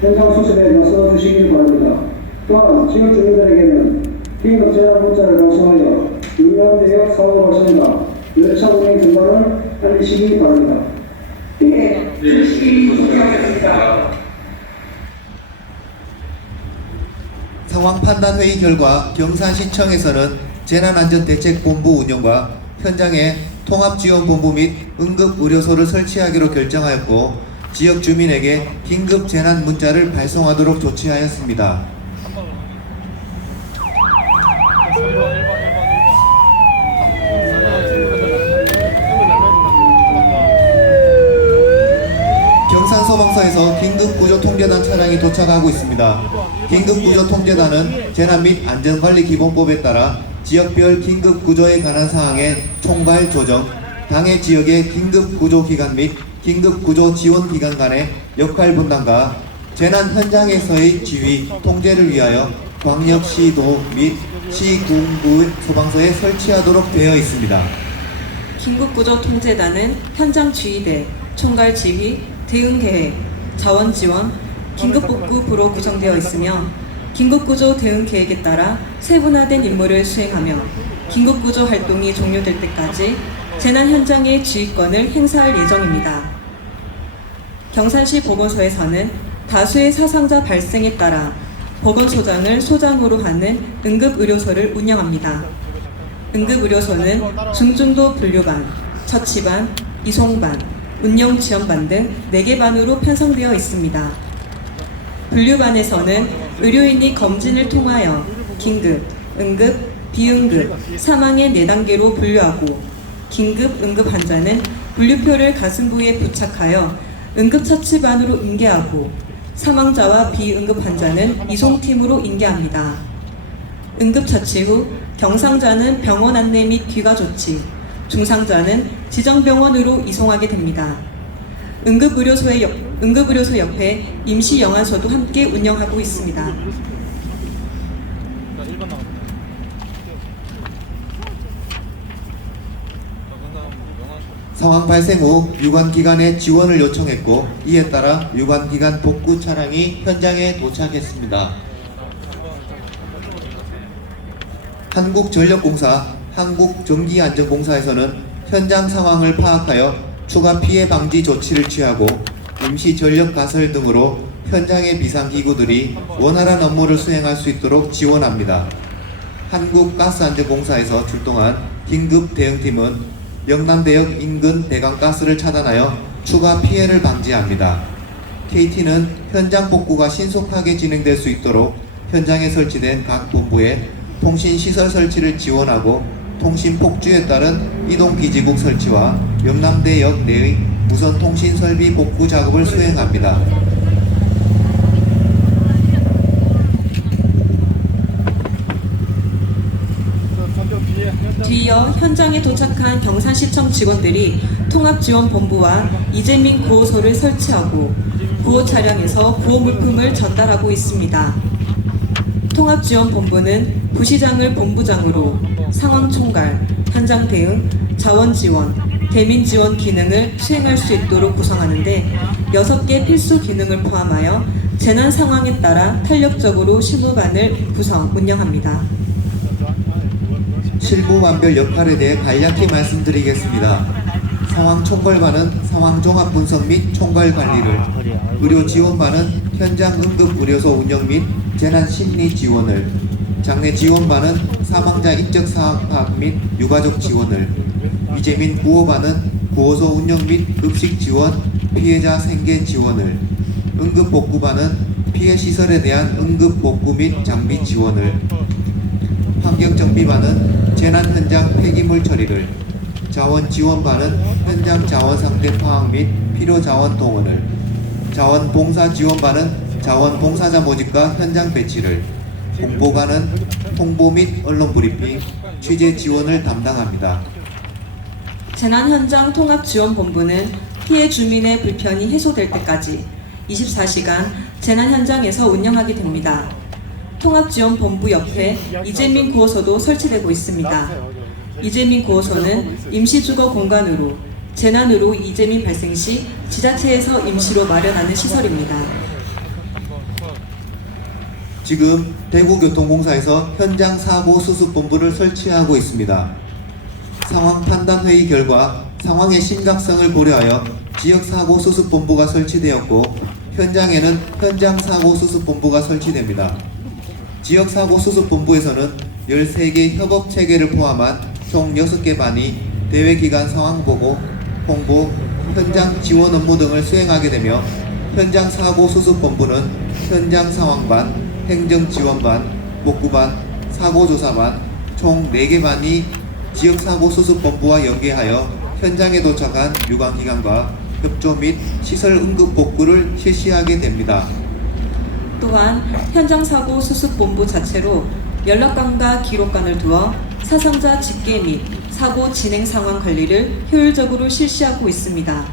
현장 수습에 나서 주시기 바랍니다. 또한 지역 주민들에게는 긴급 재난 문자를 작성하여 유명대역 사고 발생과 열차 운행 전반을 알리시기 바랍니다. 네, 열심히 소개하겠습니다. 상황 판단 회의 결과 경산시청에서는 재난안전대책본부 운영과 현장에 통합지원본부 및 응급의료소를 설치하기로 결정하였고 지역 주민에게 긴급 재난 문자를 발송하도록 조치하였습니다. 경산소방서에서 긴급구조통제단 차량이 도착하고 있습니다. 긴급구조통제단은 재난 및 안전관리 기본법에 따라 지역별 긴급구조에 관한 사항의 총괄 조정, 당해 지역의 긴급구조기관 및 긴급구조지원기관 간의 역할 분담과 재난 현장에서의 지휘, 통제를 위하여 광역시도 및 시군구 소방서에 설치하도록 되어 있습니다. 긴급구조통제단은 현장 지휘대, 총괄 지휘, 대응 계획, 자원 지원, 긴급복구부로 구성되어 있으며 긴급구조 대응 계획에 따라 세분화된 임무를 수행하며 긴급구조 활동이 종료될 때까지 재난 현장의 지휘권을 행사할 예정입니다. 경산시 보건소에서는 다수의 사상자 발생에 따라 보건소장을 소장으로 하는 응급의료소를 운영합니다. 응급의료소는 중증도 분류반, 처치반, 이송반, 운영지원반 등 4개 반으로 편성되어 있습니다. 분류반에서는 의료인이 검진을 통하여 긴급, 응급, 비응급, 사망의 4단계로 분류하고 긴급, 응급 환자는 분류표를 가슴 부위에 부착하여 응급처치반으로 인계하고 사망자와 비응급 환자는 이송팀으로 인계합니다. 응급처치 후 경상자는 병원 안내 및 귀가조치, 중상자는 지정병원으로 이송하게 됩니다. 응급의료소 옆에 임시영안소도 함께 운영하고 있습니다. 상황 발생 후 유관기관의 지원을 요청했고 이에 따라 유관기관 복구 차량이 현장에 도착했습니다. 한국전력공사, 한국전기안전공사에서는 현장 상황을 파악하여 추가 피해 방지 조치를 취하고 임시 전력 가설 등으로 현장의 비상기구들이 원활한 업무를 수행할 수 있도록 지원합니다. 한국가스안전공사에서 출동한 긴급 대응팀은 영남대역 인근 배관가스를 차단하여 추가 피해를 방지합니다. KT는 현장 복구가 신속하게 진행될 수 있도록 현장에 설치된 각 본부에 통신시설 설치를 지원하고 통신폭주에 따른 이동기지국 설치와 영남대역 내의 무선 통신 설비 복구 작업을 수행합니다. 뒤이어 현장에 도착한 경산시청 직원들이 통합지원본부와 이재민 구호소를 설치하고 구호 차량에서 구호 물품을 전달하고 있습니다. 통합지원본부는 부시장을 본부장으로 상황총괄, 현장 대응, 자원지원, 대민지원 기능을 수행할 수 있도록 구성하는데 6개 필수 기능을 포함하여 재난 상황에 따라 탄력적으로 신호반을 구성, 운영합니다. 실무완별 역할에 대해 간략히 말씀드리겠습니다. 상황총괄반은 상황종합분석 및 총괄관리를, 의료지원반은 현장 응급의료소 운영 및 재난심리지원을, 장례지원반은 사망자 인적사항 파악 및 유가족 지원을, 이재민 구호반은 구호소 운영 및 급식지원, 피해자 생계지원을, 응급복구반은 피해시설에 대한 응급복구 및 장비 지원을, 환경정비반은 재난 현장 폐기물 처리를, 자원지원반은 현장 자원 상태 파악 및 필요 자원 동원을, 자원봉사지원반은 자원봉사자 모집과 현장 배치를, 홍보반은 홍보 및 언론 브리핑, 취재 지원을 담당합니다. 재난 현장 통합지원본부는 피해 주민의 불편이 해소될 때까지 24시간 재난 현장에서 운영하게 됩니다. 통합지원본부 옆에 이재민 구호소도 설치되고 있습니다. 이재민 구호소는 임시주거 공간으로 재난으로 이재민 발생 시 지자체에서 임시로 마련하는 시설입니다. 지금 대구교통공사에서 현장 사고 수습본부를 설치하고 있습니다. 상황 판단 회의 결과 상황의 심각성을 고려하여 지역 사고 수습본부가 설치되었고 현장에는 현장 사고 수습본부가 설치됩니다. 지역 사고 수습본부에서는 13개 협업 체계를 포함한 총 6개 반이 대회 기간 상황 보고, 홍보, 현장 지원 업무 등을 수행하게 되며 현장 사고 수습본부는 현장 상황반, 행정 지원반, 복구반, 사고조사반 총 4개 반이 지역 사고 수습본부와 연계하여 현장에 도착한 유관기관과 협조 및 시설 응급 복구를 실시하게 됩니다. 또한 현장 사고 수습본부 자체로 연락관과 기록관을 두어 사상자 집계 및 사고 진행 상황 관리를 효율적으로 실시하고 있습니다.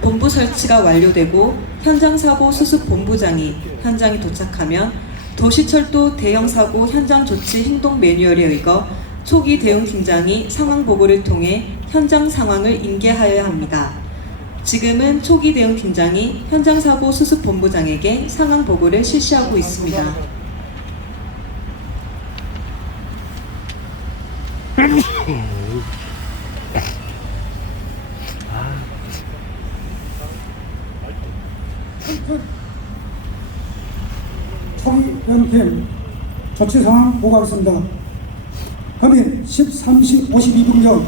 본부 설치가 완료되고 현장 사고 수습 본부장이 현장에 도착하면 도시철도 대형 사고 현장 조치 행동 매뉴얼에 의거 초기 대응 팀장이 상황 보고를 통해 현장 상황을 인계하여야 합니다. 지금은 초기 대응 팀장이 현장 사고 수습 본부장에게 상황 보고를 실시하고 있습니다. 초기 대응팀 조치 상황 보고하겠습니다. 금일 13시 52분경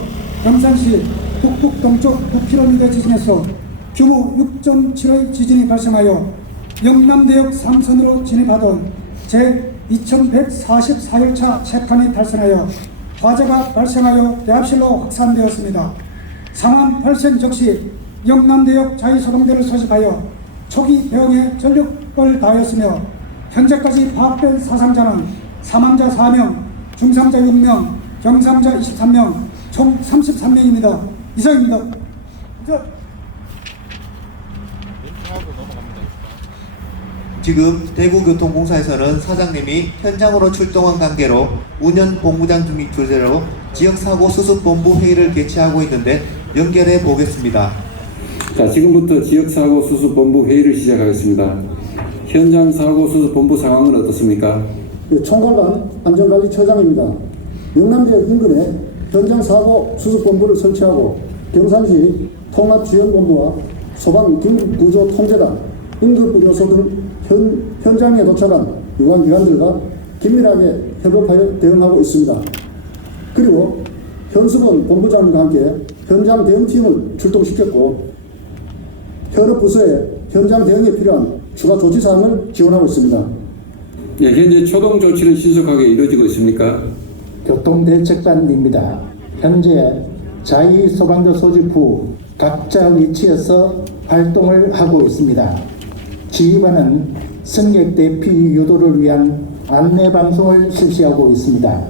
경산시 북북 동쪽 9km 지진에서 규모 6.7의 지진이 발생하여 영남대역 3선으로 진입하던 제 2144열차 체판이 탈선하여 화재가 발생하여 대합실로 확산되었습니다. 상황 발생 즉시 영남대역 자위소동대를 소집하여 초기 대응에 전력을 다하였으며 현재까지 파악된 사상자는 사망자 4명, 중상자 6명, 경상자 23명, 총 33명입니다. 이상입니다. 지금 대구교통공사에서는 사장님이 현장으로 출동한 관계로 운현 본부장 주재로 지역사고 수습본부 회의를 개최하고 있는데 연결해 보겠습니다. 자, 지금부터 지역사고 수습본부 회의를 시작하겠습니다. 현장 사고 수습본부 상황은 어떻습니까? 총괄관 안전관리처장입니다. 영남대역 인근에 현장 사고 수습본부를 설치하고 경산시 통합지원본부와 소방긴급구조통제단, 응급의료소 등 현장에 도착한 유관기관들과 긴밀하게 협업하여 대응하고 있습니다. 그리고 현수본 본부장과 함께 현장 대응팀을 출동시켰고 현업 부서에 현장 대응에 필요한 추가 조치사항을 지원하고 있습니다. 예, 현재 초동 조치는 신속하게 이루어지고 있습니까? 교통대책반입니다. 현재 자위소방대 소집 후 각자 위치에서 활동을 하고 있습니다. 지휘반은 승객 대피 유도를 위한 안내방송을 실시하고 있습니다.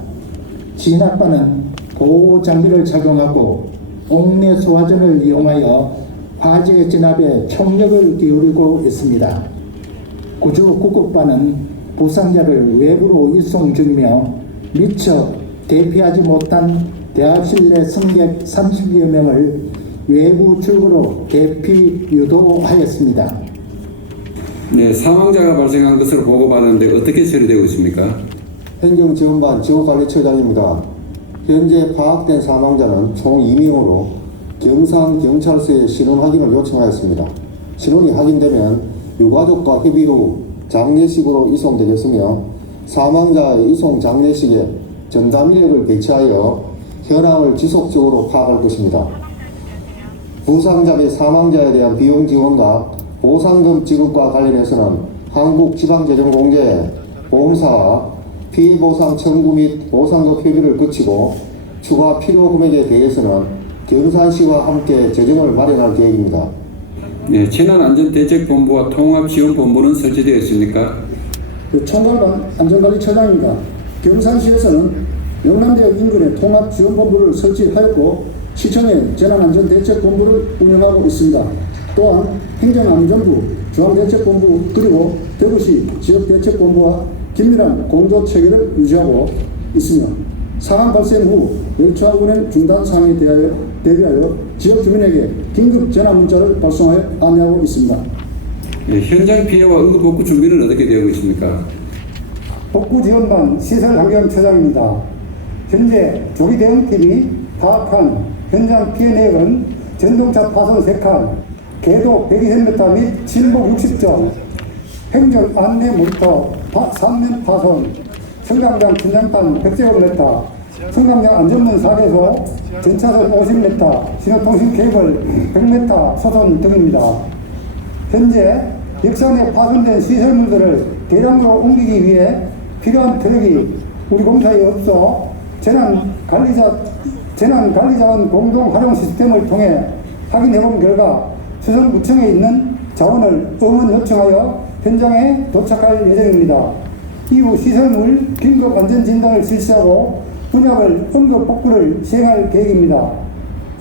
진압반은 보호장비를 착용하고 옥내 소화전을 이용하여 화재 진압에 총력을 기울이고 있습니다. 구조구급반은 부상자를 외부로 이송 중이며 미처 대피하지 못한 대합실 내 승객 30여 명을 외부 출구로 대피 유도하였습니다. 네, 사망자가 발생한 것으로 보고받았는데 어떻게 처리되고 있습니까? 행정지원반 지구관리처장입니다. 현재 파악된 사망자는 총 2명으로 경상경찰서에 신원 확인을 요청하였습니다. 신원이 확인되면 유가족과 협의 후 장례식으로 이송되겠으며 사망자의 이송 장례식에 전담 인력을 배치하여 현황을 지속적으로 파악할 것입니다. 부상자 및 사망자에 대한 비용 지원과 보상금 지급과 관련해서는 한국지방재정공제 보험사와 피해보상 청구 및 보상금 협의를 거치고 추가 필요 금액에 대해서는 경산시와 함께 재정을 마련할 계획입니다. 네, 재난안전대책본부와 통합지원본부는 설치되어 있습니까? 총괄관 안전관리처장입니다. 경산시에서는 영남대역 인근에 통합지원본부를 설치하였고 시청에 재난안전대책본부를 운영하고 있습니다. 또한 행정안전부, 중앙대책본부 그리고 대구시 지역대책본부와 긴밀한 공조체계를 유지하고 있으며 상황 발생 후 열차 운행 중단 사항에 대비하여 지역 주민에게 긴급 전화 문자를 발송하여 안내하고 있습니다. 현장 피해와 응급복구 준비는 어떻게 되고 있습니까? 복구지원반 시설환경처장입니다. 현재 조기대응팀이 파악한 현장 피해 내역은 전동차 파손 3칸, 궤도 120m 및 침복 60점, 행정 안내 모니터 3면 파손, 성강장 긴장판 100제곱미터, 성강장 안전문 4개소, 전차선 50m, 신호통신 케이블 100m 소손 등입니다. 현재 역산에 파손된 시설물들을 대량으로 옮기기 위해 필요한 트럭이 우리 공사에 없어 재난관리자원 공동 활용 시스템을 통해 확인해본 결과 수성구청에 있는 자원을 응원 요청하여 현장에 도착할 예정입니다. 이후 시설물 긴급 안전진단을 실시하고 분야별 응급복구를 시행할 계획입니다.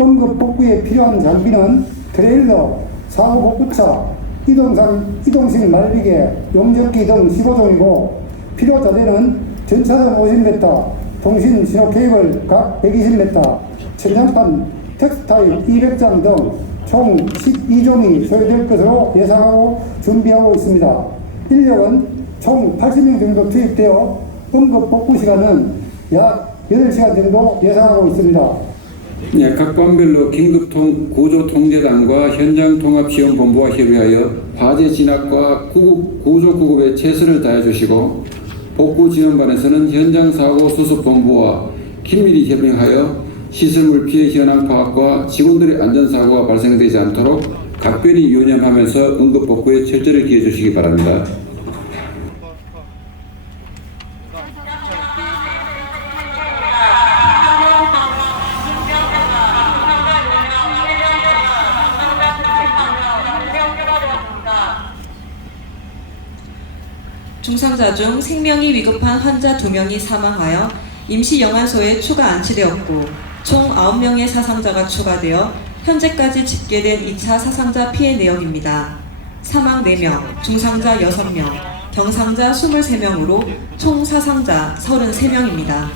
응급복구에 필요한 장비는 트레일러, 사후복구차, 이동식 말비계, 용접기 등 15종이고 필요자재는 전차선 50m, 통신 신호 케이블 각 120m, 천장판 텍스타일 200장 등 총 12종이 소요될 것으로 예상하고 준비하고 있습니다. 인력은 총 80명 정도 투입되어 응급복구 시간은 약 8시간 정도 예상하고 있습니다. 네, 각 반별로 긴급구조통제단과 현장통합지원본부와 협의하여 화재 진압과 구조구급에 최선을 다해주시고 복구지원반에서는 현장사고 수습본부와 긴밀히 협력하여 시설물 피해 현황 파악과 직원들의 안전사고가 발생되지 않도록 각별히 유념하면서 응급복구에 철저히 기해주시기 바랍니다. 중상자 중 생명이 위급한 환자 2명이 사망하여 임시 영안소에 추가 안치되었고 총 9명의 사상자가 추가되어 현재까지 집계된 2차 사상자 피해 내역입니다. 사망 4명, 중상자 6명, 경상자 23명으로 총 사상자 33명입니다.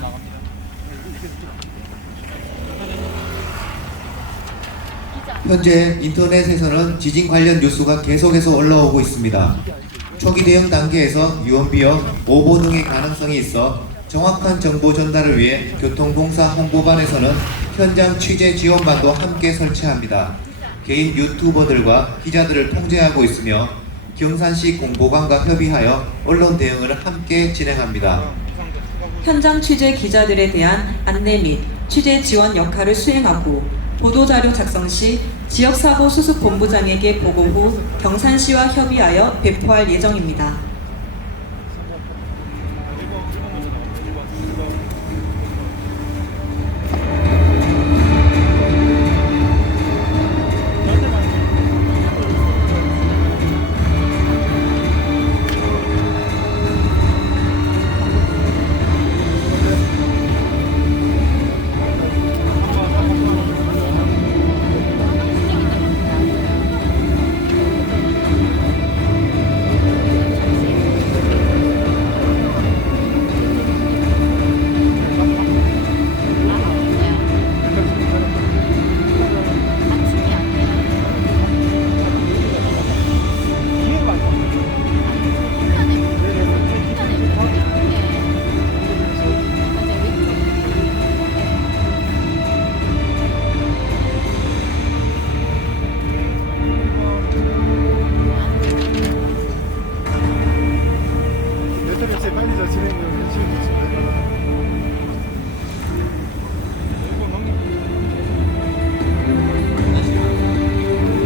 현재 인터넷에서는 지진 관련 뉴스가 계속해서 올라오고 있습니다. 초기 대응 단계에서 유언비어, 오보 등의 가능성이 있어 정확한 정보 전달을 위해 교통공사 홍보반에서는 현장 취재 지원반도 함께 설치합니다. 개인 유튜버들과 기자들을 통제하고 있으며 경산시 공보관과 협의하여 언론 대응을 함께 진행합니다. 현장 취재 기자들에 대한 안내 및 취재 지원 역할을 수행하고 보도자료 작성 시 지역사고 수습본부장에게 보고 후 경산시와 협의하여 배포할 예정입니다.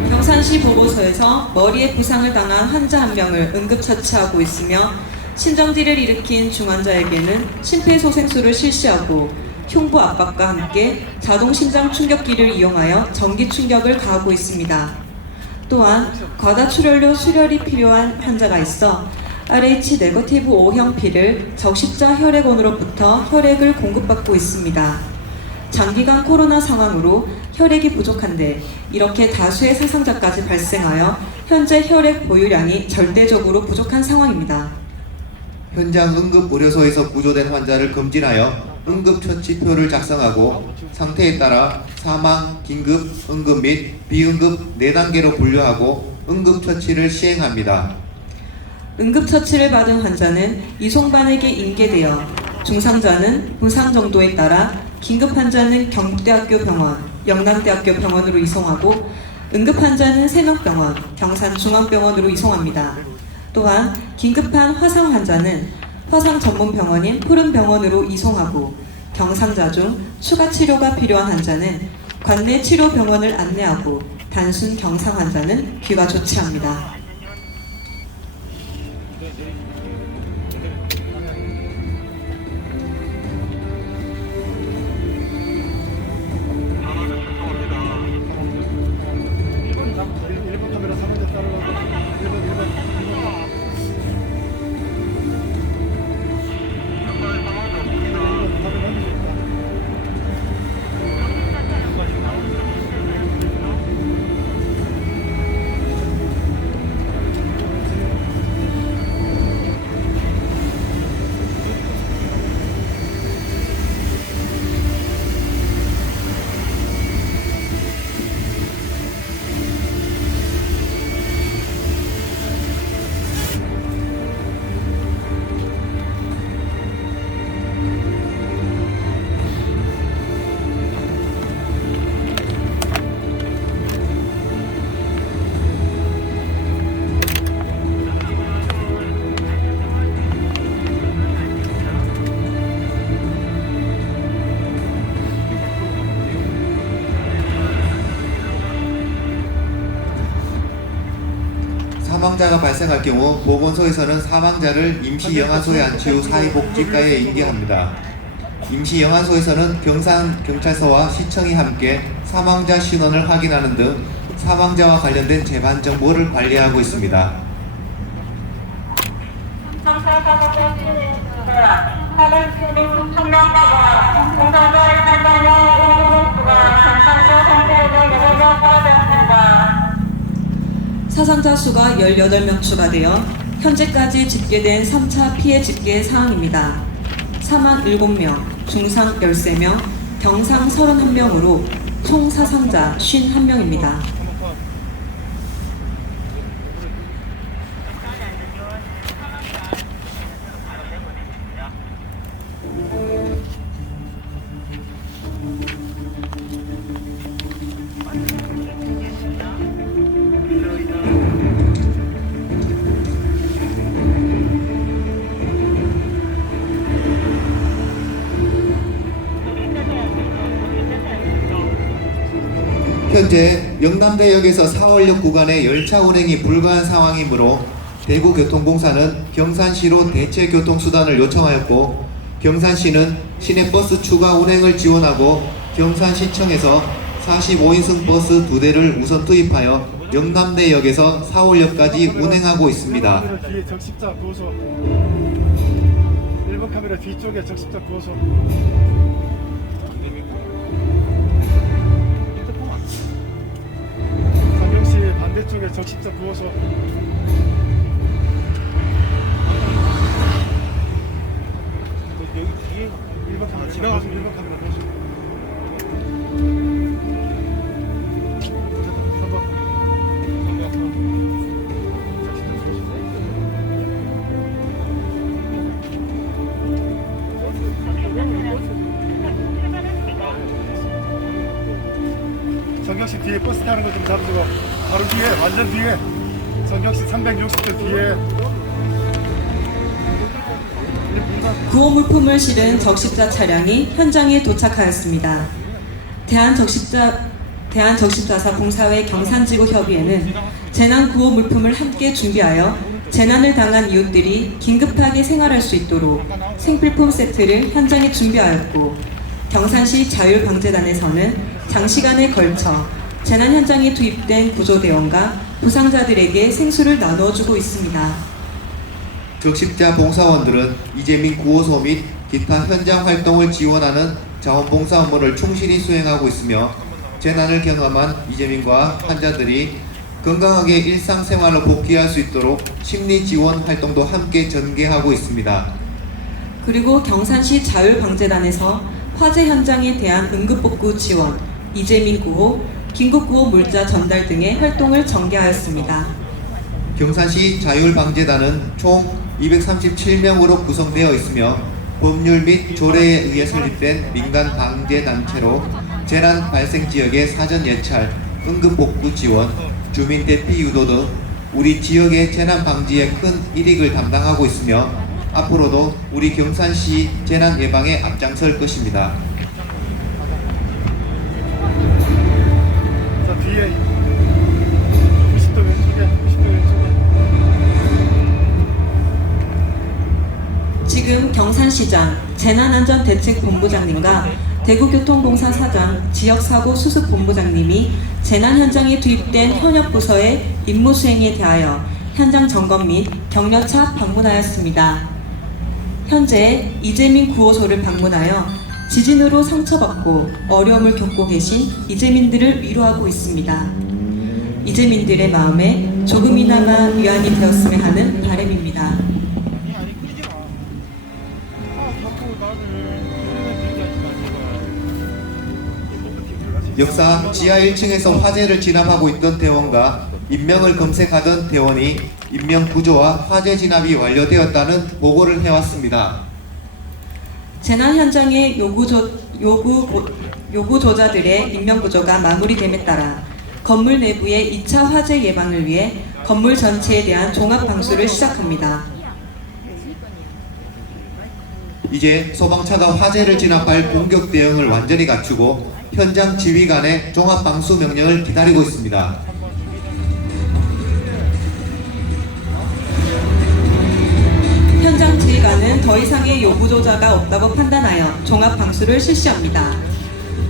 경산시 보고서에서 머리에 부상을 당한 환자 1명을 응급처치하고 있으며 신정지를 일으킨 중환자에게는 심폐소생술을 실시하고 흉부 압박과 함께 자동 심장 충격기를 이용하여 전기 충격을 가하고 있습니다. 또한 과다출혈로 수혈이 필요한 환자가 있어 RH 네거티브 O형 피를 적십자 혈액원으로부터 혈액을 공급받고 있습니다. 장기간 코로나 상황으로 혈액이 부족한데 이렇게 다수의 사상자까지 발생하여 현재 혈액 보유량이 절대적으로 부족한 상황입니다. 현장 응급의료소에서 구조된 환자를 검진하여 응급처치표를 작성하고 상태에 따라 사망, 긴급, 응급 및 비응급 4단계로 분류하고 응급처치를 시행합니다. 응급처치를 받은 환자는 이송반에게 인계되어 중상자는 부상 정도에 따라 긴급 환자는 경북대학교 병원, 영남대학교 병원으로 이송하고 응급 환자는 새농병원, 경산중앙병원으로 이송합니다. 또한 긴급한 화상 환자는 화상 전문 병원인 푸른병원으로 이송하고 경상자 중 추가 치료가 필요한 환자는 관내 치료 병원을 안내하고 단순 경상 환자는 귀가 조치합니다. 사망자가 발생할 경우 보건소에서는 사망자를 임시영안소에 안치 후 사회복지과에 인계합니다. 임시영안소에서는 경산경찰서와 시청이 함께 사망자 신원을 확인하는 등 사망자와 관련된 재반 정보를 관리하고 있습니다. 사상자 수가 18명 추가되어 현재까지 집계된 3차 피해 집계 사항입니다. 사망 7명, 중상 13명, 경상 31명으로 총 사상자 51명입니다. 현재 영남대역에서 사월역 구간의 열차 운행이 불가한 상황이므로 대구교통공사는 경산시로 대체 교통수단을 요청하였고 경산시는 시내버스 추가 운행을 지원하고 경산시청에서 45인승 버스 2대를 우선 투입하여 영남대역에서 사월역까지 운행하고 있습니다. 뒤에 적십자 구호소 1번 카메라 뒤쪽에 적십자 구호소 상경시 반대쪽에 적십자 구호소 여기 뒤에 1번 카메라 지나가서 1번 카메라 보시고 3번 성경씨 뒤에 버스 타는 거 좀 잡으시고 바로 뒤에 완전 뒤에 성경씨 360도 뒤에 구호 물품을 실은 적십자 차량이 현장에 도착하였습니다. 대한적십자사 봉사회 경산지구 협의회는 재난 구호 물품을 함께 준비하여 재난을 당한 이웃들이 긴급하게 생활할 수 있도록 생필품 세트를 현장에 준비하였고 경산시 자율방재단에서는 장시간에 걸쳐 재난 현장에 투입된 구조대원과 부상자들에게 생수를 나누어주고 있습니다. 적십자 봉사원들은 이재민 구호소 및 기타 현장 활동을 지원하는 자원봉사 업무를 충실히 수행하고 있으며 재난을 경험한 이재민과 환자들이 건강하게 일상생활로 복귀할 수 있도록 심리 지원 활동도 함께 전개하고 있습니다. 그리고 경산시 자율방재단에서 화재 현장에 대한 응급복구 지원, 이재민 구호, 긴급구호 물자 전달 등의 활동을 전개하였습니다. 경산시 자율방재단은 총 237명으로 구성되어 있으며 법률 및 조례에 의해 설립된 민간 방재단체로 재난 발생 지역의 사전 예찰, 응급복구 지원, 주민 대피 유도 등 우리 지역의 재난 방지에 큰 일익을 담당하고 있으며 앞으로도 우리 경산시 재난 예방에 앞장설 것입니다. 자, 뒤에 90도 왼쪽에 90도 왼쪽에 지금 경산시장 재난안전대책본부장님과 대구교통공사 사장 지역사고수습본부장님이 재난 현장에 투입된 현역 부서의 임무 수행에 대하여 현장 점검 및 격려차 방문하였습니다. 현재 이재민 구호소를 방문하여 지진으로 상처받고 어려움을 겪고 계신 이재민들을 위로하고 있습니다. 이재민들의 마음에 조금이나마 위안이 되었으면 하는 바람입니다. 아니 그러지 마. 자꾸 나를 얘기하지 마. 역사 지하 1층에서 화재를 진압하고 있던 대원과 인명을 검색하던 대원이 인명 구조와 화재 진압이 완료되었다는 보고를 해왔습니다. 재난 현장의 요구조자들의 인명구조가 마무리됨에 따라 건물 내부의 2차 화재 예방을 위해 건물 전체에 대한 종합방수를 시작합니다. 이제 소방차가 화재를 진압할 공격 대응을 완전히 갖추고 현장 지휘관의 종합방수 명령을 기다리고 있습니다. 현장 지휘관은 더 이상의 요구조자가 없다고 판단하여 종합방수를 실시합니다.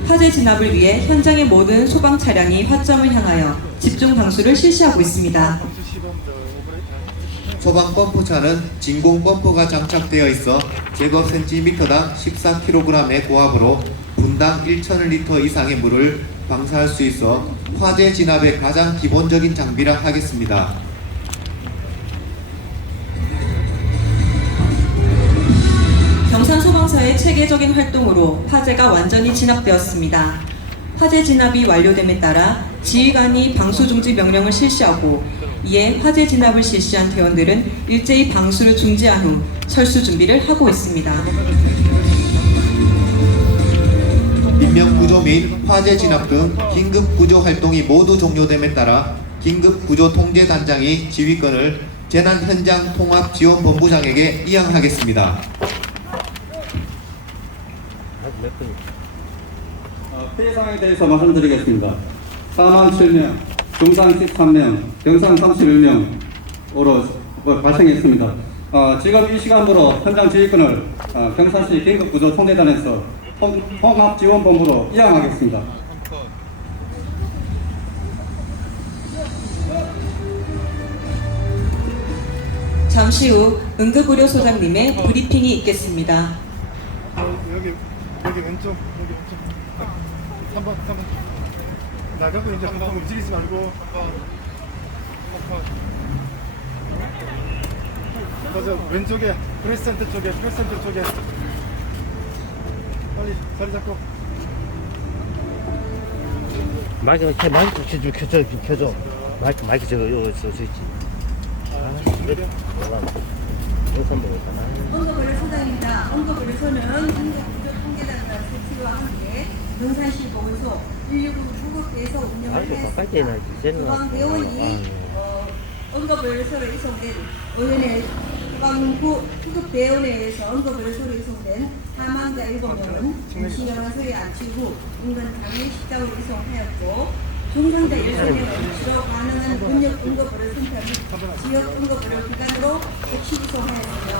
화재 진압을 위해 현장의 모든 소방 차량이 화점을 향하여 집중 방수를 실시하고 있습니다. 소방 펌프차는 진공 펌프가 장착되어 있어 제거 센티미터당 14kg의 고압으로 분당 1,000리터 이상의 물을 방사할 수 있어 화재 진압의 가장 기본적인 장비라 하겠습니다. 경산소방서의 체계적인 활동으로 화재가 완전히 진압되었습니다. 화재 진압이 완료됨에 따라 지휘관이 방수 중지 명령을 실시하고 이에 화재 진압을 실시한 대원들은 일제히 방수를 중지한 후 철수 준비를 하고 있습니다. 인명구조 및 화재 진압 등 긴급구조 활동이 모두 종료됨에 따라 긴급구조통제단장이 지휘권을 재난현장통합지원본부장에게 이양하겠습니다. 피해 상황에 대해서 말씀드리겠습니다. 사망 7명, 중상 13명, 경상 31명으로 발생했습니다. 지금 이 시간부로 현장 지휘권을 경산시 긴급구조통제단에서 통합지원본부로 이양하겠습니다. 잠시 후 응급의료소장님의 브리핑이 있겠습니다. 여기 왼쪽 3번 나가고 이제 한번 움직이지 말고 맞아 왼쪽에 프레스센터 쪽에 빨리 자리 잡고 마이크 좀 켜줘. 마이크 저거 서 있지. 응급의료소장입니다. 응급의료소는 응급구조통제단과 설치와 함께 경산시 보건소 119 구급대에서 운영을 하였습니다. 소방대원이 응급의료소로 이송된 의원의 구급대원에 의해서 응급의료소로 이송된 사망자 7명은 정신영화소에 안치 후 인근 장례식장으로 이송하였고 중상자 13명은 치료 가능한 근역 응급의료센터 및 지역 응급의료기관으로 즉시 이송하였으며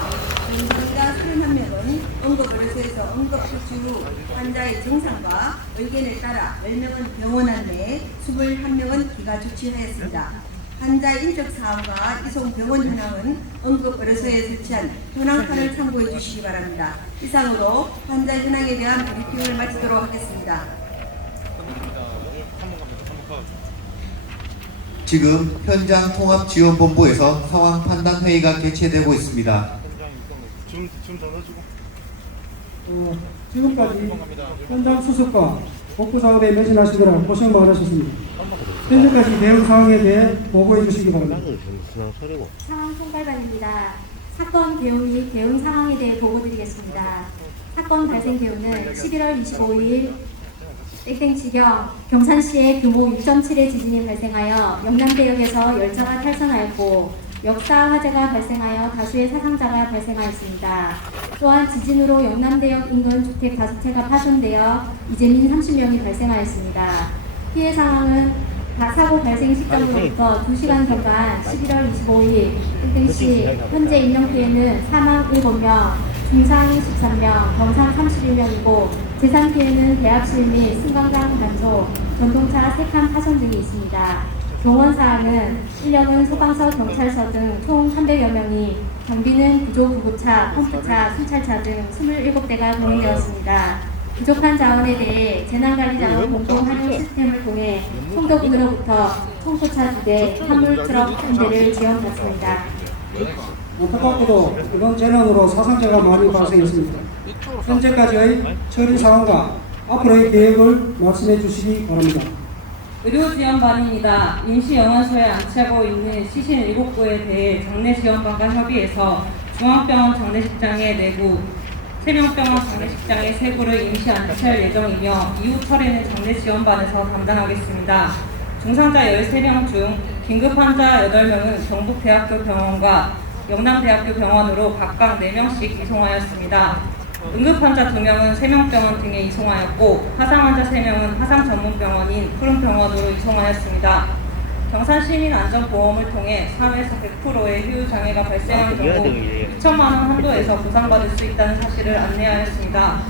중상자 31명은 응급의료소에서 응급처치 후 환자의 증상과 의견에 따라 10명은 병원 안내, 21명은 기가 조치하였습니다. 환자 인적 사항과 이송 병원 현황은 응급의료소에 설치한 현황판을 참고해 주시기 바랍니다. 이상으로 환자 현황에 대한 브리핑을 마치도록 하겠습니다. 지금 현장 통합지원본부에서 상황 판단 회의가 개최되고 있습니다. 줌 더 넣어주고 지금까지 현장 수습과 복구 작업에 매진하시느라 고생 많으셨습니다. 현재까지 대응 상황에 대해 보고해 주시기 바랍니다. 상황 총괄관입니다. 사건 개요 및 대응 상황에 대해 보고드리겠습니다. 사건 발생 개요는 11월 25일 땡땡치경 경산시에 규모 6.7의 지진이 발생하여 영남대역에서 열차가 탈선하였고 역사 화재가 발생하여 다수의 사상자가 발생하였습니다. 또한 지진으로 영남대역 인근 주택 5채가 파손되어 이재민 30명이 발생하였습니다. 피해 상황은 사고 발생 시점으로부터 2시간 전간 11월 25일 땡땡시 현재 인명 피해는 사망 7명, 중상 13명, 경상 31명이고 재산 피해는 대합실 및 승강장 단조, 전동차 3칸 파손 등이 있습니다. 경원 사항은 인력은 소방서, 경찰서 등 총 300여 명이, 장비는 구조구급차, 펌프차, 순찰차 등 27대가 동원되었습니다. 부족한 자원에 대해 재난관리자원 공동활용 시스템을 통해 송도군으로부터 청소차 2대, 화물트럭 1대를 지원받습니다. 안타깝게도 이번 재난으로 사상자가 많이 발생했습니다. 현재까지의 처리 상황과 앞으로의 계획을 말씀해 주시기 바랍니다. 의료지원반입니다. 임시영안소에 안치하고 있는 시신 7구에 대해 장례지원반과 협의해서 중앙병원 장례식장의 4구, 세명병원 장례식장의 3구를 임시 안치할 예정이며 이후 처리는 장례지원반에서 담당하겠습니다. 중상자 13명 중 긴급환자 8명은 경북대학교 병원과 영남대학교 병원으로 각각 4명씩 이송하였습니다. 응급환자 2명은 세명병원 등에 이송하였고 화상환자 3명은 화상전문병원인 푸른병원으로 이송하였습니다. 경산시민안전보험을 통해 3에서 100%의 효율장애가 발생한 경우 2천만 원 한도에서 보상받을 수 있다는 사실을 안내하였습니다.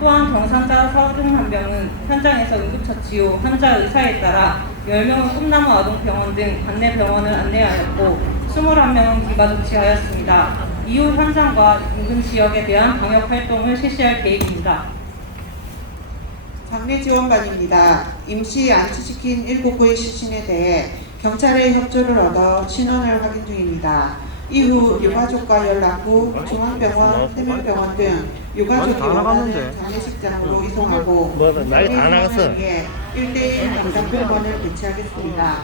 또한 경산자 31명은 현장에서 응급처치 후 환자 의사에 따라 10명은 꿈나무 아동병원 등 관내 병원을 안내하였고 21명은 기가조치하였습니다. 이후 현장과 인근 지역에 대한 방역활동을 실시할 계획입니다. 장례지원반입니다. 임시 안치시킨 7구의 시신에 대해 경찰의 협조를 얻어 신원을 확인 중입니다. 이후 유가족과 연락 후 중앙병원, 세면병원 등 유가족이 원하는 장례식장으로 이송하고 장례지원을 위해 1대1 담당병원을 배치하겠습니다.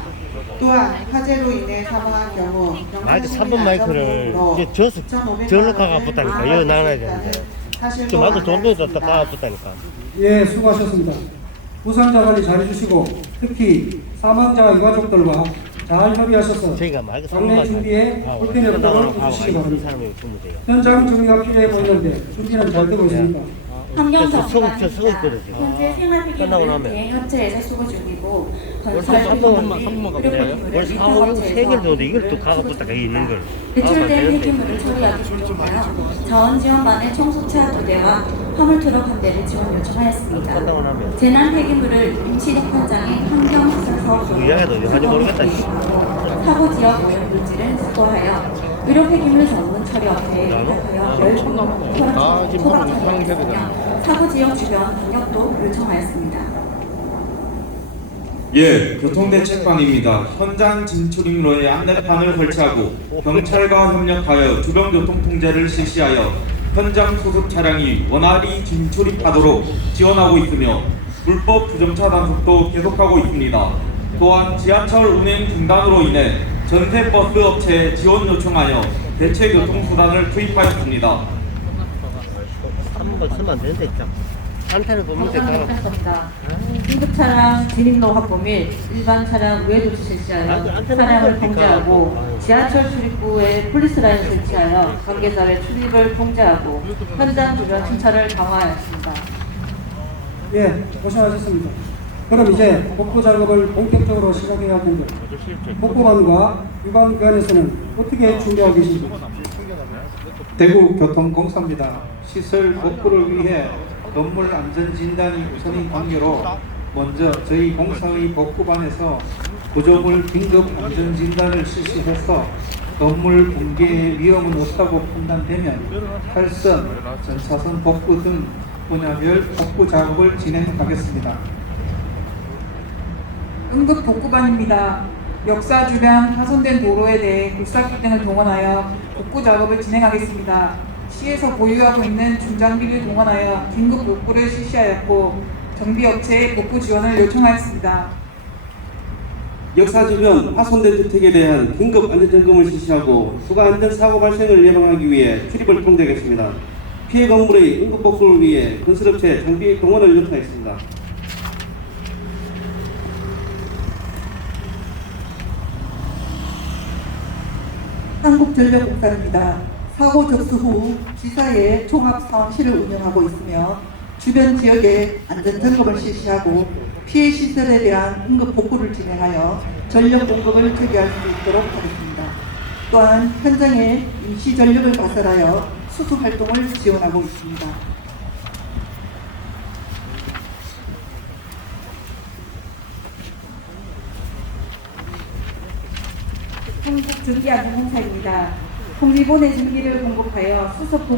또한 화재로 인해 사망한 경우 마이크 3번 마이크를 이제 저를 가깝다니까 여기 나눠야 되는데 저 마이크 돌면서 딱 가깝다니까. 예, 수고하셨습니다. 부상자 관리 잘해주시고 특히 사망자 유가족들과 잘 협의하셔서 장례 준비에 불편이 없도록 해주시기 바랍니다. 현장 준비가 필요해 보이는데 준비는 잘 되고 있습니까? 환경정보관입니다. 현재 생활폐기물을 대행업체에서 수거 중이고 건설, 월 4월 3개를 줬는데 이걸 또 가깝다가 있는 걸. 배출된 폐기물을 처리하기 중이고요. 자원지원반의 청소차 2대와 화물트럭 1대를 지원 요청하였습니다. 재난 폐기물을 임시력현장에 환경시설서 사고 지역 오염물질을 수거하여 의료 폐기물 전문 처리업체에委託하여 소방차를 사고 지역 주변 방역도 요청하였습니다. 예, 교통대책반입니다. 현장 진출입로에 안내판을 설치하고 경찰과 협력하여 주변 교통 통제를 실시하여 현장 소속 차량이 원활히 진출입하도록 지원하고 있으며 불법 주정차 단속도 계속하고 있습니다. 또한 지하철 운행 중단으로 인해 전세버스 업체에 지원 요청하여 대체 교통수단을 투입하였습니다. 한번 쓰면 안 되는데 있잖아. 안테를 보면 될까? 긴급 차량 진입로 확보 및 일반 차량 우회 조치 실시하여 차량을 통제하고 지하철 출입구에 폴리스라인을 설치하여 관계자의 출입을 통제하고 현장 주변 순찰을 강화하였습니다. 예, 고생하셨습니다. 그럼 이제 복구 작업을 본격적으로 시작해야 할 텐데 복구반과 유관기관에서는 어떻게 준비하고 계십니까? 대구교통공사입니다. 시설 복구를 위해 건물 안전진단이 우선인 관계로 먼저 저희 공사의 복구반에서 구조물 긴급 안전진단을 실시해서 건물 붕괴의 위험은 없다고 판단되면 탈선, 전차선 복구 등 분야별 복구 작업을 진행하겠습니다. 응급 복구반입니다. 역사 주변 파손된 도로에 대해 굴삭기 등을 동원하여 복구 작업을 진행하겠습니다. 시에서 보유하고 있는 중장비를 동원하여 긴급 복구를 실시하였고 정비업체에 복구 지원을 요청하였습니다. 역사 주변 파손된 주택에 대한 긴급 안전점검을 실시하고 추가 안전사고 발생을 예방하기 위해 출입을 통제하겠습니다. 피해 건물의 응급 복구를 위해 건설업체 장비 동원을 요청하였습니다. 한국전력공사입니다. 사고 접수 후 지사에 종합상황실을 운영하고 있으며 주변 지역에 안전점검을 실시하고 피해 시설에 대한 응급 복구를 진행하여 전력 공급을 처리할 수 있도록 하겠습니다. 또한 현장에 임시 전력을 가설하여 수수 활동을 지원하고 있습니다. 한국전기안전공사입니다. 공리본의 전기를 공급하여 수습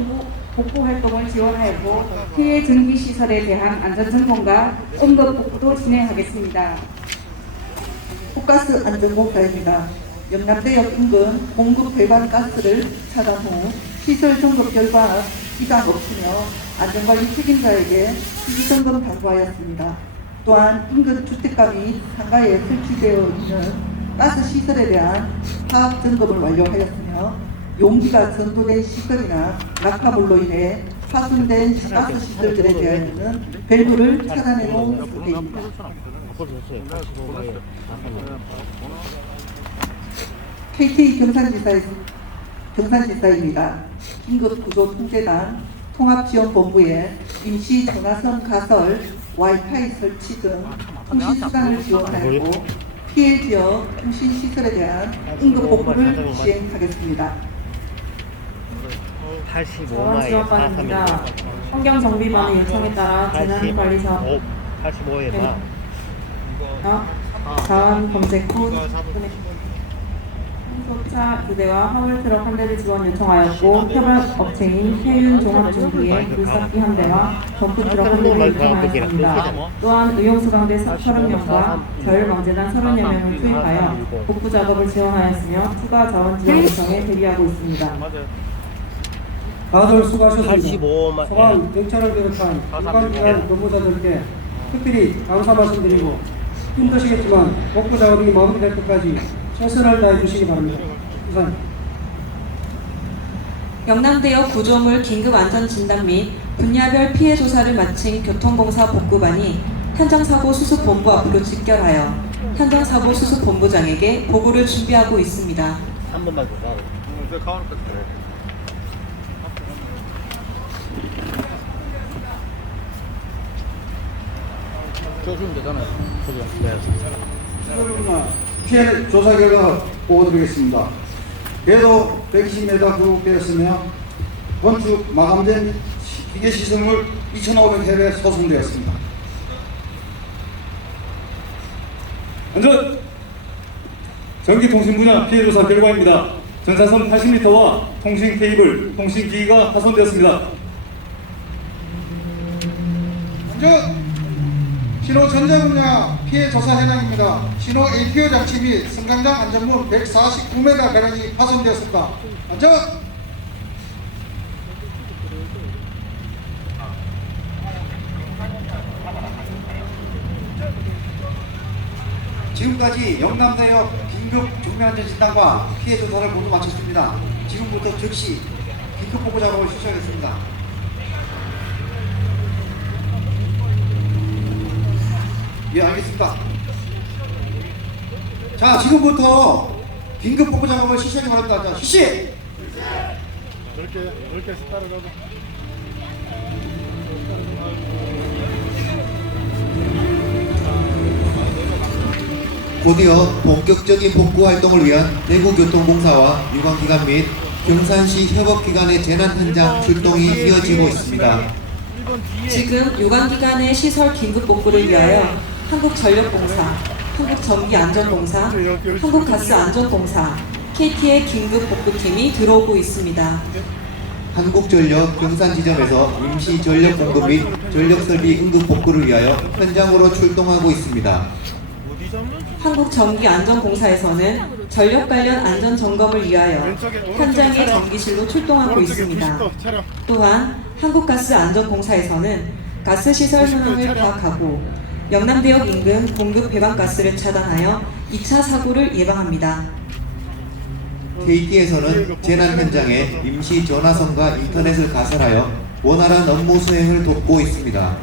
복구 활동을 지원하였고 피해 전기 시설에 대한 안전점검과 응급 복구도 진행하겠습니다. 국가스 안전공사입니다. 영남대역 인근 공급 배관 가스를 차단 후 시설 점검 결과 이상 없으며 안전관리 책임자에게 수기점검 당부하였습니다. 또한 인근 주택가 및 상가에 설치되어 있는 가스 시설에 대한 파악 점검을 완료하였으며 용기가 전도된 시설이나 낙하물로 인해 파손된 가스 시설들에 대하여는 밸브를 차단해 놓은 상태입니다. KT 경산지사입니다. 긴급구조통제단 통합지원본부에 임시 전화선 가설, 와이파이 설치 등 통신수단을 지원하였고 피해 지역 통신시설에 대한 응급 복구를 시행하겠습니다. 자원지원반입니다. 환경정비반의 요청에 따라 재난관리사 85에 자원 검색 후 소차 부대와 화물트럭 한 대를 지원 요청하였고 협약업체인 해윤종합준비의 물삭기 한 대와 덤프트럭 한 대를 요청하였습니다. 또한 의용수강대 30명과 자율방재단 30여 명을 투입하여 복구 작업을 지원하였으며 추가 자원 지원 요청에 대비하고 있습니다. 다들 수고하셨습니다. 소방, 경찰을 비롯한 민간기관 근무자들께 특별히 감사 말씀드리고 힘드시겠지만 복구 작업이 마무리될 때까지 최선을 다해 주시기 바랍니다. 이상. 영남대역 구조물 긴급안전진단 및 분야별 피해 조사를 마친 교통공사 복구반이 현장사고 수습본부 앞으로 직결하여 현장사고 수습본부장에게 보고를 준비하고 있습니다. 한 번만 더 가. 줘주면 되잖아요. 피해 조사 결과 보고드리겠습니다. 궤도 120m 구속되었으며 건축 마감된 기계 시설물 2,500회에 소송되었습니다. 안전! 전기통신 분야 피해 조사 결과입니다. 전차선 80m와 통신 케이블, 통신기기가 파손되었습니다. 안전! 신호 전자 분야 피해 조사 현황입니다. 신호 APO 장치 및 승강장 안전문 149m가량이 파손되었습니다. 안전! 지금까지 영남대역 긴급 중대안전진단과 피해 조사를 모두 마쳤습니다. 지금부터 즉시 긴급 보고 작업을 실시하겠습니다. 예, 알겠습니다. 자, 지금부터 긴급 복구 작업을 실시하기 바랍니다. 자, 실시! 넓게 따라가고. 곧이어 본격적인 복구 활동을 위한 대구교통공사와 유관기관 및 경산시 협업기관의 재난 현장 출동이 이어지고 있습니다. 지금 유관기관의 시설 긴급 복구를 위하여 한국전력공사, 한국전기안전공사, 한국가스안전공사, KT의 긴급 복구팀이 들어오고 있습니다. 한국전력 경산지점에서 임시 전력 공급 및 전력설비 응급 복구를 위하여 현장으로 출동하고 있습니다. 한국전기안전공사에서는 전력 관련 안전점검을 위하여 현장의 전기실로 출동하고 있습니다. 또한 한국가스안전공사에서는 가스시설 현황을 파악하고 영남대역 인근 공급 배관가스를 차단하여 2차 사고를 예방합니다. KT에서는 재난 현장에 임시 전화선과 인터넷을 가설하여 원활한 업무 수행을 돕고 있습니다.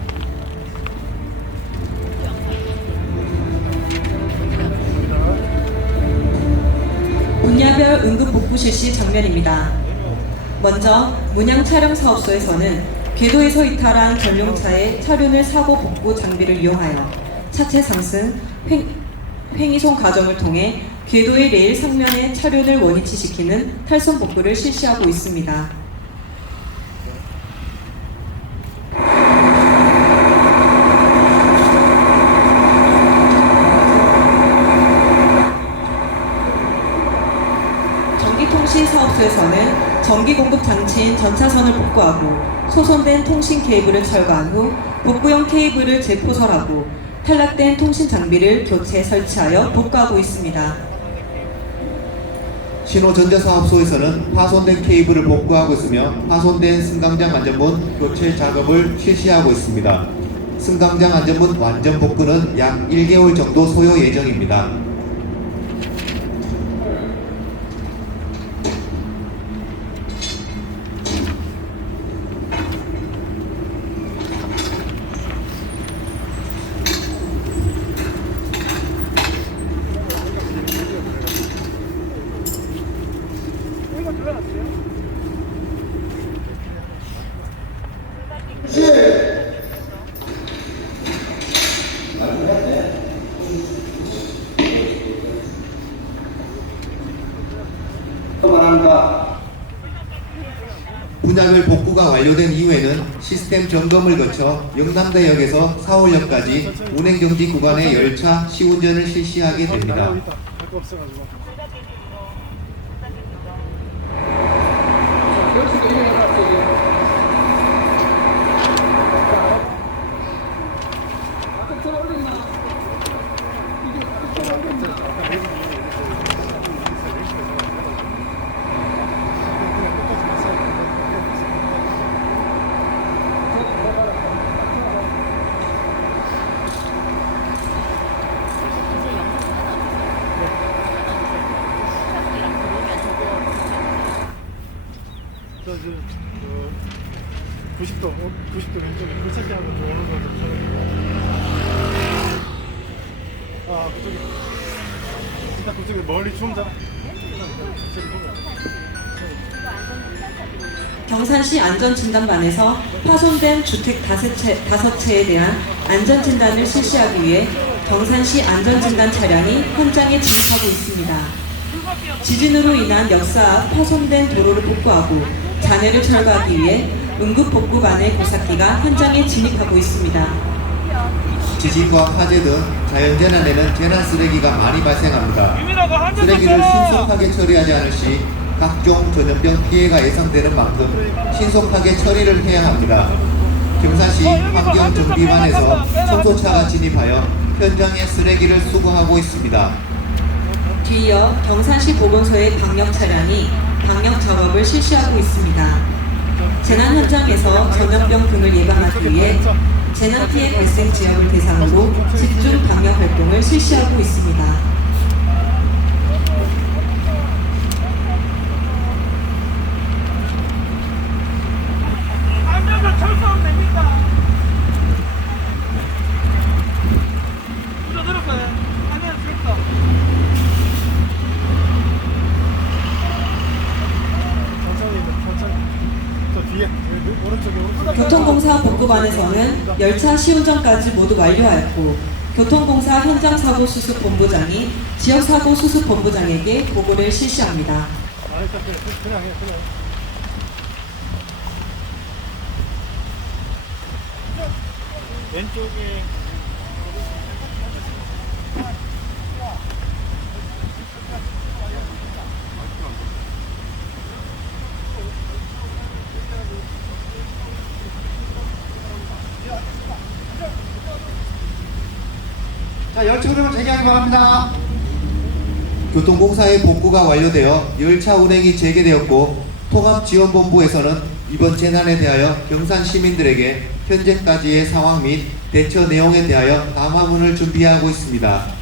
분야별 응급 복구 실시 장면입니다. 먼저 문양 촬영 사업소에서는 궤도에서 이탈한 전용차의 차륜을 사고 복구 장비를 이용하여 차체 상승, 횡이송 과정을 통해 궤도의 레일 상면의 차륜을 원위치시키는 탈선 복구를 실시하고 있습니다. 전기통신 사업소에서는 전기 공급 장치인 전차선을 복구하고 소손된 통신 케이블을 철거한 후 복구용 케이블을 재포설하고 탈락된 통신 장비를 교체 설치하여 복구하고 있습니다. 신호전자사업소에서는 파손된 케이블을 복구하고 있으며 파손된 승강장 안전문 교체 작업을 실시하고 있습니다. 승강장 안전문 완전 복구는 약 1개월 정도 소요 예정입니다. 분야별 복구가 완료된 이후에는 시스템 점검을 거쳐 영남대역에서 사월역까지 운행정지 구간의 열차 시운전을 실시하게 됩니다. 저 90도 왼쪽에 글쎄기 하고 들어오는 거좀 아 그쪽에 일단 그쪽에 멀리 좀 경산시 안전진단반에서 파손된 주택 5채에 대한 안전진단을 실시하기 위해 경산시 안전진단 차량이 현장에 진입하고 있습니다. 지진으로 인한 역사 앞 파손된 도로를 복구하고 잔해를 철거하기 위해 응급복구반의 고사기가 현장에 진입하고 있습니다. 지진과 화재 등 자연재난에는 재난 쓰레기가 많이 발생합니다. 쓰레기를 신속하게 처리하지 않을 시 각종 전염병 피해가 예상되는 만큼 신속하게 처리를 해야 합니다. 경산시 환경정비반에서 청소차가 진입하여 현장의 쓰레기를 수거하고 있습니다. 뒤이어 경산시 보건소의 방역 차량이 방역 작업을 실시하고 있습니다. 재난 현장에서 전염병 등을 예방하기 위해 재난 피해 발생 지역을 대상으로 집중 방역 활동을 실시하고 있습니다. 교통공사 복구반에서는 열차 시운전까지 모두 완료하였고 교통공사 현장사고수습본부장이 지역사고수습본부장에게 보고를 실시합니다. 왼쪽에 자, 열차 운행을 재개하기 바랍니다. 교통공사의 복구가 완료되어 열차 운행이 재개되었고 통합지원본부에서는 이번 재난에 대하여 경산 시민들에게 현재까지의 상황 및 대처 내용에 대하여 담화문을 준비하고 있습니다.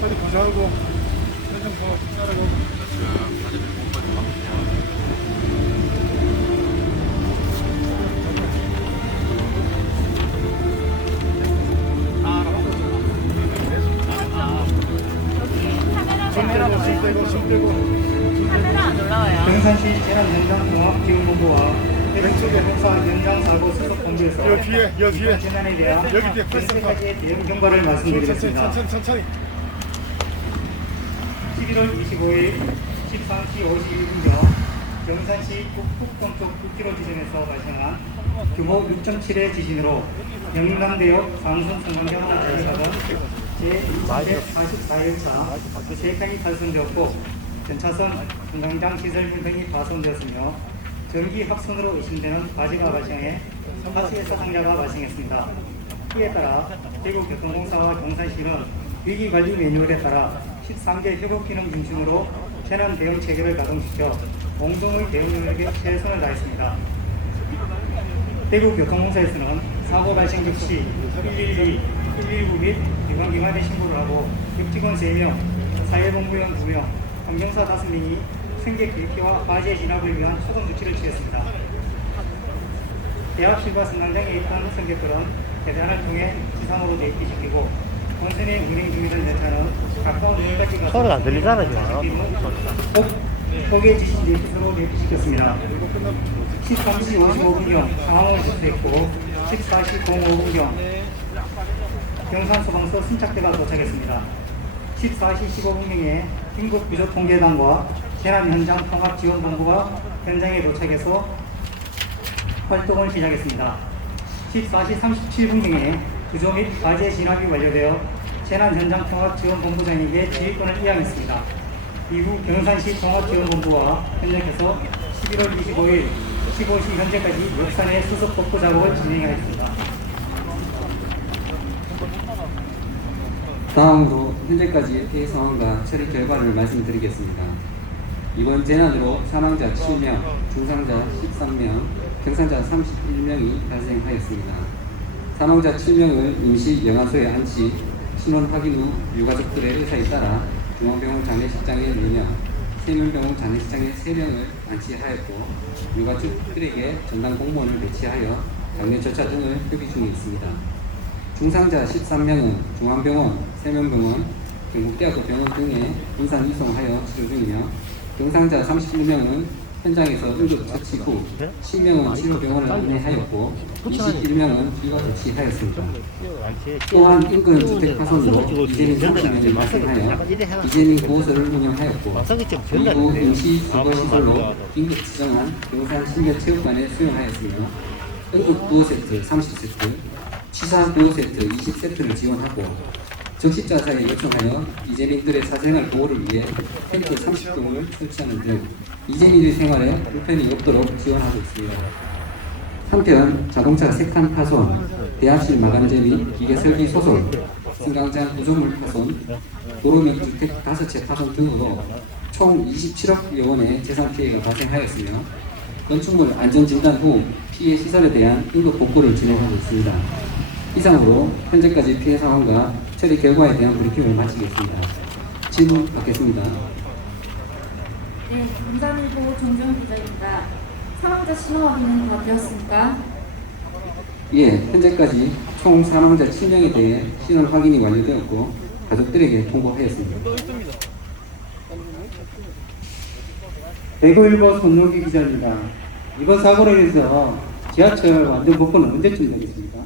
빨리 고생하고 현장 더 따라가고. 경산시 재난현장종합지원본부와 대북지원공사 현장사고수습본부에서 여 뒤에 재난에 대한 여기 뒤에 현재까지의 대응 경과를 말씀드리겠습니다. 천천히 11월 25일 13시 51분경 경산시 북동쪽 6km 지점에서 발생한 규모 6.7의 지진으로 영남대역 상순 성강경로 지나가던 제244열차 3칸이 탈선되었고 전차선 중강장 시설 불등이 파손되었으며 전기 확선으로 의심되는 화재가 발생해 가스에서 상자가 발생했습니다. 이에 따라 대구교통공사와 경산시는 위기관리 매뉴얼에 따라 13개 협업기능 중심으로 재난 대응 체계를 가동시켜 공동의 대응 능력에 최선을 다했습니다. 대구교통공사에서는 사고 발생 즉시 112, 119 및 기관기관에 신고를 하고 육직원 3명, 사회복무원 2명, 환경사 5명이 승객 대피와 화재 진압을 위한 초동 조치를 취했습니다. 대합실과 승강장에 있던 승객들은 계단을 통해 지상으로 대피시키고 본선에 운행 중이던 열차는 가까운 곳까지 가서 소리가 안 들리잖아 지금. 폭의 지진 대피소로 대피시켰습니다. 13시 55분경 상황을 접수했고 14시 05분경 경산소방서 순착대가 도착했습니다. 14시 15분경에 긴급구조통제단과 재난현장 통합지원본부가 현장에 도착해서 활동을 시작했습니다. 14시 37분경에 구조 및 화재 진압이 완료되어 재난현장 통합지원본부장에게 지휘권을 이양했습니다. 이후 경산시 통합지원본부와 협력해서 11월 25일 15시 현재까지 역산의 수습 복구 작업을 진행하였습니다. 다음으로 현재까지 피해 상황과 처리 결과를 말씀드리겠습니다. 이번 재난으로 사망자 7명, 중상자 13명, 경상자 31명이 발생하였습니다. 사망자 7명을 임시 영아소에 안치, 신원 확인 후 유가족들의 의사에 따라 중앙병원 장례식장에 4명, 세면병원 장례식장에 3명을 안치하였고 유가족들에게 전담 공무원을 배치하여 장례 절차 등을 협의 중에 있습니다. 중상자 13명은 중앙병원, 세면병원, 경북대학교 병원 등에 분산 이송하여 치료 중이며 경상자 31명은 현장에서 응급처치 후 10명은 치료병원을 안내하였고 21명은 휴가 조치하였습니다. 또한 인근 주택 파손으로 이재민 30명이 발생하여 이재민 구호소를 운영하였고 이후 임시 주거시설로 긴급 지정한 경산 신대체육관에 수용하였으며 응급 구호 세트 30세트, 치사 구호 세트 20세트를 지원하고 적십자사에 요청하여 이재민들의 사생활 보호를 위해 텐트 30종을 설치하는 등 이재민의 생활에 불편이 없도록 지원하고 있습니다. 한편 자동차 3칸 파손, 대합실 마감재 및 기계 설비 소솔, 승강장 구조물 파손, 도로면 주택 5채 파손 등으로 총 27억여 원의 재산 피해가 발생하였으며 건축물 안전진단 후 피해 시설에 대한 응급 복구를 진행하고 있습니다. 이상으로 현재까지 피해 상황과 처리 결과에 대한 브리핑을 마치겠습니다. 질문 받겠습니다. 네, 경산일보 정주영 기자입니다. 사망자 신원 확인은 다 되었습니까? 예, 현재까지 총 사망자 7명에 대해 신원 확인이 완료되었고 가족들에게 통보하였습니다. 대구일보 손용기 기자입니다. 이번 사고로 인해서 지하철 완전 복구는 언제쯤 되겠습니까?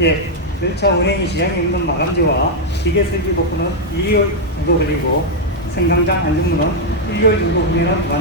예, 열차 운행이 시장에 있는 마감재와 기계 설비 복구는 2개월 정도 걸리고 승강장 안전문은 1개월 정도 후면은